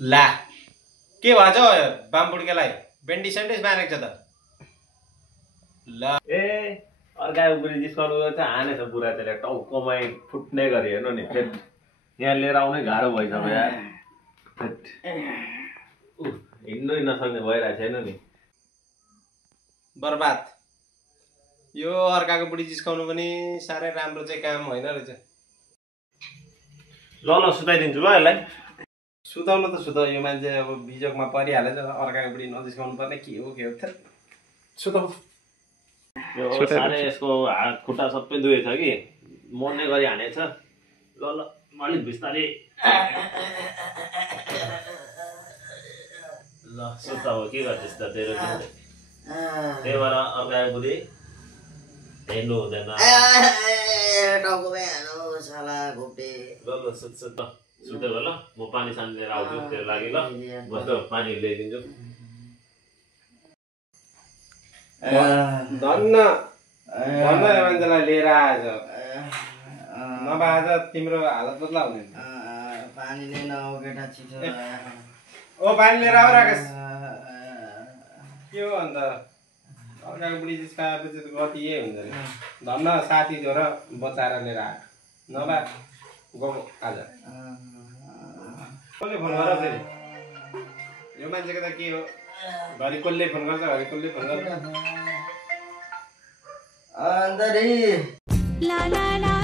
ला के भएछ बामपुड्केलाई बेन्डी सेन्डेस मारेको छ त ल ए अर्काको बुढी जिस्काउनु गर्छ हानेछ बुढा त्यसले टाउकोमै फुट्ने गरी हेर्नु नि फेट यहाँ लिएर आउनै गाह्रो भइसक्यो यार फेट हिँड्नै नसक्ने भइरहेको छैन नि बर्बाद यो अर्काको बुढी जिस्काउनु पनि साह्रै राम्रो चाहिँ काम होइन रहेछ ल ल सुताइदिन्छु ल यसलाई सुताउनु त सुताउ यो मान्छे अब बिजोगमा परिहालेछ अर्काको बुढी नजिस्काउनु पर्ने के हो सुताउ यो साह्रै यसको हात खुट्टा सबै दुखेछ कि मर्ने गरी हानेछ ल ल अलिक बिस्तारै ल सुता हो के गर्छस् त तेरो त्यही भएर अर्काको बुढी हेर्नु हुँदैन ल ल सुत सुत सुतेको ल म पानी सानी लिएर आउँछु तेरो लागि ल बस्छ पानी ल्याइदिन्छु धन्न धन्न यो मान्छेलाई लिएर आएछ नभए आज तिम्रो हालत बदला हुने पानी लिन आऊ केटा छिटो ओ पानी लिएर आऊ राकेश के हो अन्त अर्काको बुढी जिस्काएपछि त गति यही हुन्छ नि धन्न साथी थियो र बचाएर लिएर आयो नभए गयो आज कसले फोन गर फेरि यो मान्छेको त के हो घरि कसले फोन गर्छ घरि कसले फोन गर्छ अन्तरी ला ला ला